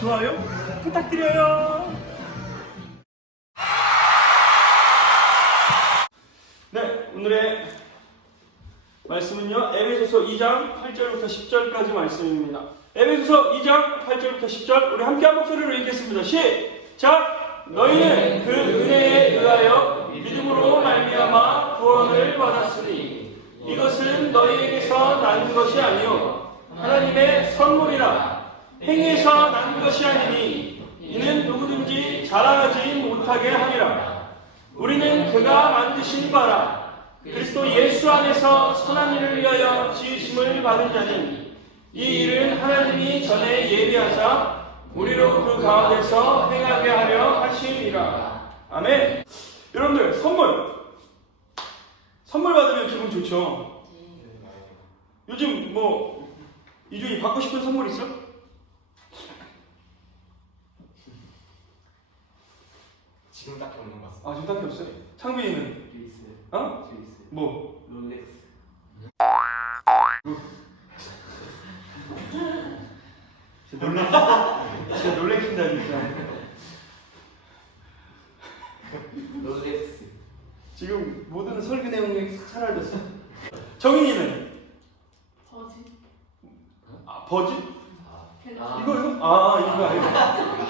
좋아요 부탁드려요. 네, 오늘의 말씀은요, 에베소서 2장 8절부터 10절까지 말씀입니다. 에베소서 2장 8절부터 10절, 우리 함께 한 목소리로 읽겠습니다. 시작! 너희는 그 은혜에 의하여 믿음으로 말미암아 구원을 받았으니 이것은 너희에게서 난 것이 아니요 하나님의 선물이라. 행위에서 난 것이 아니니 이는 누구든지 자랑하지 못하게 하리라. 우리는 그가 만드신 바라 그리스도 예수 안에서 선한 일을 위하여 지으심을 받은 자니 이 일은 하나님이 전에 예비하사 우리로 그 가운데서 행하게 하려 하심이라. 아멘. 여러분들, 선물 받으면 기분 좋죠. 요즘 이준이 받고 싶은 선물 있어? 지금 딱히 없는 것 같습니다. 아, 지금 딱히 없어요? 창빈이는? 있어요. 어? 있어요. 뭐? 롤렉스. 진짜 놀래킨다 진짜. 롤렉스. 지금 모든 설교 내용이 싹 사라졌어. 정인이는? 버지. 아, 버즈? 갤럭시. 이거 아니고.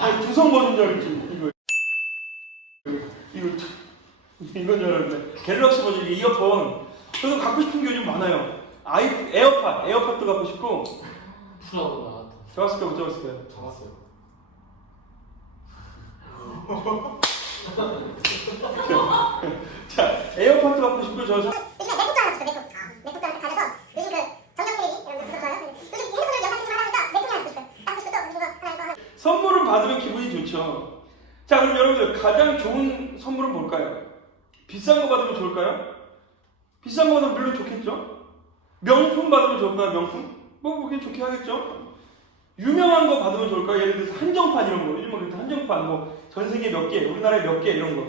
아니, 두성 버즈인 줄 알았지. 이건 줄 알았는데. 갤럭시 버즈, 이어폰. 저도 갖고 싶은 게 요즘 많아요. 에어팟도 갖고 싶고. 프로 나왔다. 잡았을까 못 잡았을까요? 잡았어요. 자, 에어팟도 갖고 싶고 저 요즘에 맥북도 하나 줬어요. 맥북도 하나 가져서 요즘 그 정경 테레비 이런 거 써줘요. 요즘 핸드폰을 영상 찍기만 하니까 맥북이 하나 줬어요. 갖고 싶어도 하나 이거. 선물을 받으면 기분이 좋죠. 자, 그럼 여러분들 가장 좋은 선물은 뭘까요? 비싼 거 받으면 좋을까요? 비싼 거 받으면 물론 좋겠죠. 명품 받으면 좋을까요? 명품? 그게 좋게 하겠죠. 유명한 거 받으면 좋을까요? 예를 들어서 한정판 이런 거. 요즘은 그때 한정판 전 세계 몇 개, 우리나라에 몇 개 이런 거.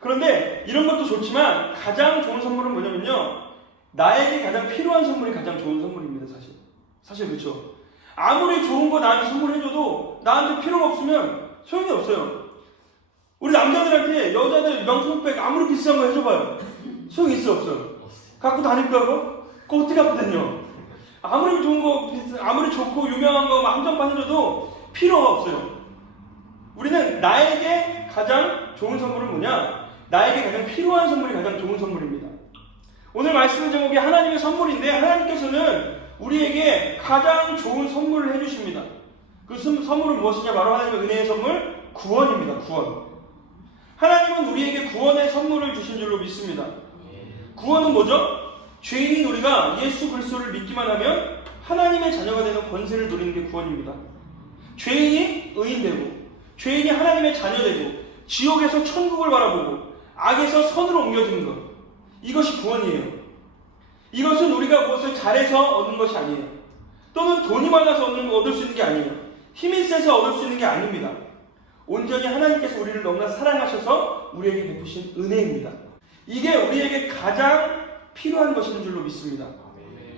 그런데 이런 것도 좋지만 가장 좋은 선물은 뭐냐면요, 나에게 가장 필요한 선물이 가장 좋은 선물입니다. 사실 그렇죠. 아무리 좋은 거 나한테 선물해줘도 나한테 필요가 없으면 소용이 없어요. 우리 남자들한테 여자들 명품백 아무리 비싼 거 해줘봐요. 소용이 있어 없어요? 갖고 다닐까 그거? 그거 어떻게 갖고 다녀? 아무리 좋은 거, 아무리 좋고 유명한 거 한정판 해줘도 필요가 없어요. 우리는 나에게 가장 좋은 선물은 뭐냐? 나에게 가장 필요한 선물이 가장 좋은 선물입니다. 오늘 말씀 제목이 하나님의 선물인데, 하나님께서는 우리에게 가장 좋은 선물을 해주십니다. 그 선물은 무엇이냐? 바로 하나님의 은혜의 선물, 구원입니다. 구원. 하나님은 우리에게 구원의 선물을 주신 줄로 믿습니다. 구원은 뭐죠? 죄인인 우리가 예수 그리스도를 믿기만 하면 하나님의 자녀가 되는 권세를 누리는 게 구원입니다. 죄인이 의인되고, 죄인이 하나님의 자녀되고, 지옥에서 천국을 바라보고 악에서 선으로 옮겨지는 것, 이것이 구원이에요. 이것은 우리가 무엇을 잘해서 얻는 것이 아니에요. 또는 돈이 많아서 얻을 수 있는 게 아니에요. 힘이 세서 얻을 수 있는 게 아닙니다. 온전히 하나님께서 우리를 너무나 사랑하셔서 우리에게 베푸신 은혜입니다. 이게 우리에게 가장 필요한 것인 줄로 믿습니다.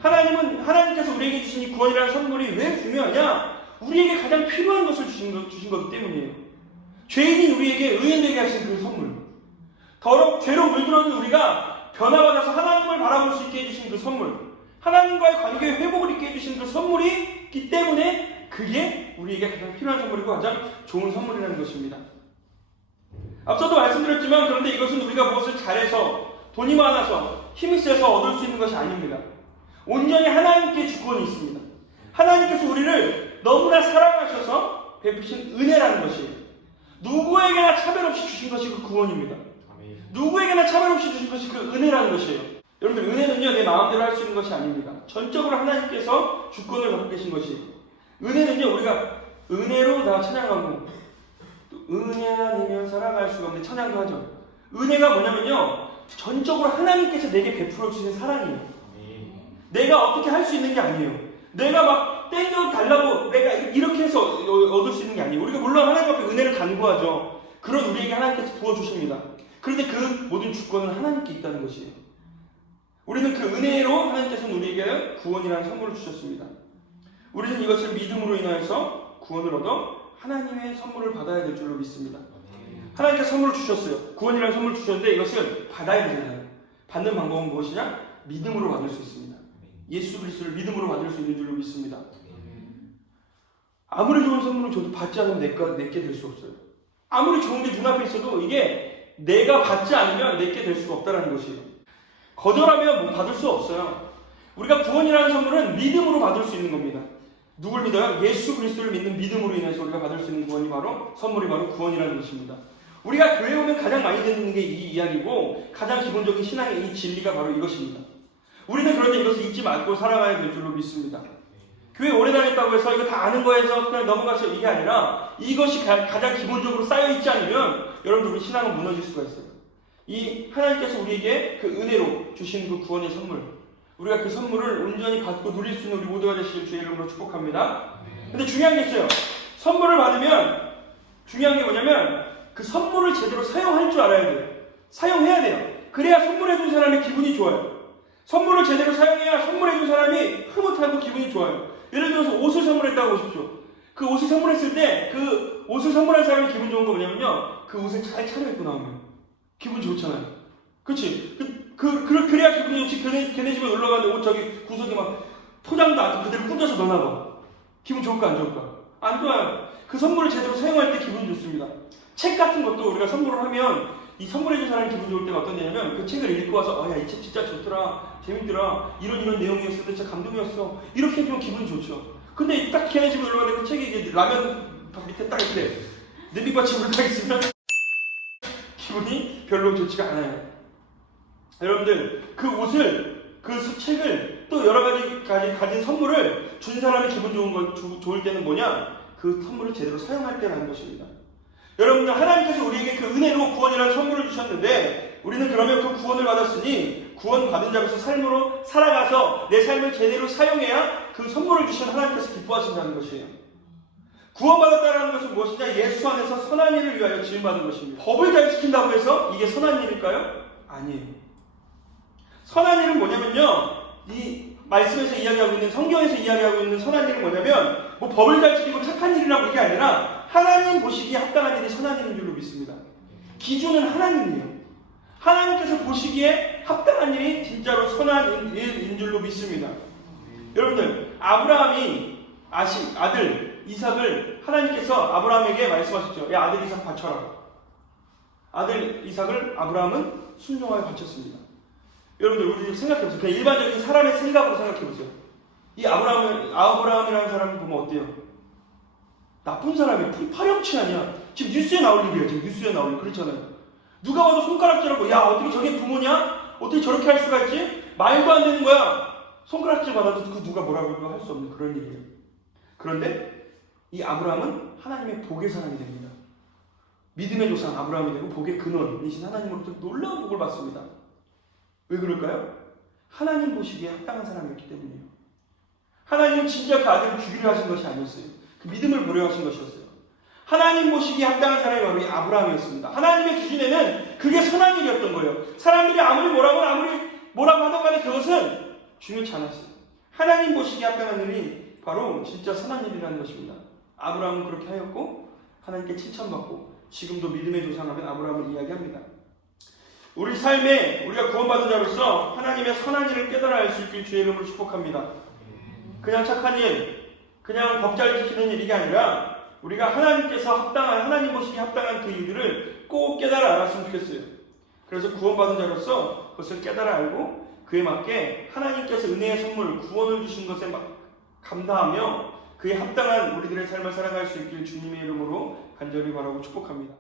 하나님께서 우리에게 주신 이 구원이라는 선물이 왜 중요하냐? 우리에게 가장 필요한 것을 주신 거기 때문이에요. 죄인인 우리에게 의인되게 하신 그 선물, 죄로 물들어있는 우리가 변화받아서 하나님을 바라볼 수 있게 해주신 그 선물, 하나님과의 관계의 회복을 있게 해주신 그 선물이 있기 때문에 그게 우리에게 가장 필요한 선물이고 가장 좋은 선물이라는 것입니다. 앞서도 말씀드렸지만, 그런데 이것은 우리가 무엇을 잘해서 돈이 많아서 힘이 세서 얻을 수 있는 것이 아닙니다. 온전히 하나님께 주권이 있습니다. 하나님께서 우리를 너무나 사랑하셔서 베푸신 은혜라는 것이에요. 누구에게나 차별 없이 주신 것이 그 구원입니다. 누구에게나 차별 없이 주신 것이 그 은혜라는 것이에요. 여러분들, 은혜는요, 내 마음대로 할 수 있는 것이 아닙니다. 전적으로 하나님께서 주권을 갖고 계신 것이에요. 은혜는요, 우리가 은혜로 다 찬양하고, 또 은혜 아니면 살아갈 수가 없는 찬양도 하죠. 은혜가 뭐냐면요, 전적으로 하나님께서 내게 베풀어 주신 사랑이에요. 내가 어떻게 할 수 있는 게 아니에요. 내가 막 땡겨 달라고 내가 이렇게 해서 얻을 수 있는 게 아니에요. 우리가 물론 하나님 앞에 은혜를 간구하죠. 그런 우리에게 하나님께서 부어주십니다. 그런데 그 모든 주권은 하나님께 있다는 것이에요. 우리는 그 은혜로 하나님께서는 우리에게 구원이라는 선물을 주셨습니다. 우리는 이것을 믿음으로 인하여서 구원을 얻어 하나님의 선물을 받아야 될 줄로 믿습니다. 하나님께서 선물을 주셨어요. 구원이라는 선물을 주셨는데 이것을 받아야 되잖아요. 받는 방법은 무엇이냐? 믿음으로 받을 수 있습니다. 예수 그리스도를 믿음으로 받을 수 있는 줄로 믿습니다. 아무리 좋은 선물을 줘도 받지 않으면 내게 될 수 없어요. 아무리 좋은 게 눈앞에 있어도 이게 내가 받지 않으면 내게 될 수가 없다는 것이에요. 거절하면 뭐 받을 수 없어요. 우리가 구원이라는 선물은 믿음으로 받을 수 있는 겁니다. 누굴 믿어요? 예수 그리스도를 믿는 믿음으로 인해서 우리가 받을 수 있는 구원이 바로 선물이 바로 구원이라는 것입니다. 우리가 교회 오면 가장 많이 듣는 게 이 이야기고 가장 기본적인 신앙의 이 진리가 바로 이것입니다. 우리는 그런데 이것을 잊지 말고 살아가야 될 줄로 믿습니다. 교회 오래 다녔다고 해서 이거 다 아는 거에서 그냥 넘어가서 이게 아니라 이것이 가장 기본적으로 쌓여있지 않으면 여러분들 우리 신앙은 무너질 수가 있어요. 이 하나님께서 우리에게 그 은혜로 주신 그 구원의 선물, 우리가 그 선물을 온전히 받고 누릴 수 있는 우리 모두가 되시길 주의 이름으로 축복합니다. 근데 중요한 게 있어요. 선물을 받으면 중요한 게 뭐냐면 그 선물을 제대로 사용할 줄 알아야 돼요. 사용해야 돼요. 그래야 선물해준 사람이 기분이 좋아요. 선물을 제대로 사용해야 선물해준 사람이 흐뭇하고 기분이 좋아요. 예를 들어서 옷을 선물했다고 보십시오. 그 옷을 선물했을 때 그 옷을 선물한 사람이 기분 좋은 거 뭐냐면요. 그 옷을 잘 차려입고 나오면 기분 좋잖아요. 그치? 그래야 기분이 좋지. 걔네 집에 놀러 가는데 옷 저기 구석에 막 포장도 안 그대로 꾸겨서 넣어놔봐. 기분 좋을까 안 좋을까? 안 좋아요. 그 선물을 제대로 사용할 때 기분이 좋습니다. 책 같은 것도 우리가 선물을 하면 이 선물해준 사람이 기분 좋을 때가 어떤 때냐면 그 책을 읽고 와서 야, 이 책 진짜 좋더라, 재밌더라, 이런 내용이었어, 진짜 감동이었어, 이렇게 해주면 기분이 좋죠. 근데 딱 걔네 집에 놀러 가는데 그 책이 이제 라면 밑에 딱 이렇게 냄비받침으로 딱 있으면 기분이 별로 좋지가 않아요. 여러분들 그 옷을 그 책을 또 여러 가지 가진 선물을 준 사람이 기분 좋을 때는 뭐냐? 그 선물을 제대로 사용할 때라는 것입니다. 여러분들 하나님께서 우리에게 그 은혜로 구원이라는 선물을 주셨는데 우리는 그러면 그 구원을 받았으니 구원 받은 자로서 삶으로 살아가서 내 삶을 제대로 사용해야 그 선물을 주신 하나님께서 기뻐하신다는 것이에요. 구원받았다는 것은 무엇이냐? 예수 안에서 선한 일을 위하여 지음받은 것입니다. 법을 잘 지킨다고 해서 이게 선한 일일까요? 아니에요. 선한 일은 뭐냐면요, 이 말씀에서 이야기하고 있는, 성경에서 이야기하고 있는 선한 일은 뭐냐면 뭐 법을 잘 지키고 착한 일이라고 이게 아니라 하나님 보시기에 합당한 일이 선한 일인 줄로 믿습니다. 기준은 하나님이에요. 하나님께서 보시기에 합당한 일이 진짜로 선한 일인 줄로 믿습니다. 여러분들 아브라함이 아들 이삭을 하나님께서 아브라함에게 말씀하셨죠. 야, 아들 이삭 바쳐라. 아들 이삭을 아브라함은 순종하여 바쳤습니다. 여러분들 우리 생각해보세요. 그냥 일반적인 사람의 생각으로 생각해보세요. 이 아브라함이라는 사람을 보면 어때요? 나쁜 사람이 파렴치하냐? 지금 뉴스에 나올 일이에요. 지금 뉴스에 나올 일. 그렇잖아요. 누가 와도 손가락질하고 야, 어떻게 저게 부모냐? 어떻게 저렇게 할 수가 있지? 말도 안 되는 거야. 손가락질 받아도 누가 뭐라고 할 수 없는 그런 일이에요. 그런데 이 아브라함은 하나님의 복의 사람이 됩니다. 믿음의 조상 아브라함이 되고 복의 근원이신 하나님으로부터 놀라운 복을 받습니다. 왜 그럴까요? 하나님 보시기에 합당한 사람이었기 때문이에요. 하나님은 진짜 그 아들을 죽이려 하신 것이 아니었어요. 그 믿음을 보려 하신 것이었어요. 하나님 보시기에 합당한 사람이 바로 이 아브라함이었습니다. 하나님의 기준에는 그게 선한 일이었던 거예요. 사람들이 아무리 뭐라고 하던 간에 그것은 중요치 않았어요. 하나님 보시기에 합당한 일이 바로 진짜 선한 일이라는 것입니다. 아브라함은 그렇게 하였고 하나님께 칭찬받고 지금도 믿음의 조상하면 아브라함을 이야기합니다. 우리 삶에 우리가 구원받은 자로서 하나님의 선한 일을 깨달아 알 수 있길 주의 이름으로 축복합니다. 그냥 착한 일, 그냥 법 잘 지키는 일이 아니라 우리가 하나님 보시기에 합당한 그 일들을 꼭 깨달아 알았으면 좋겠어요. 그래서 구원받은 자로서 그것을 깨달아 알고 그에 맞게 하나님께서 은혜의 선물, 구원을 주신 것에 감사하며 그에 합당한 우리들의 삶을 살아갈 수 있길 주님의 이름으로 간절히 바라고 축복합니다.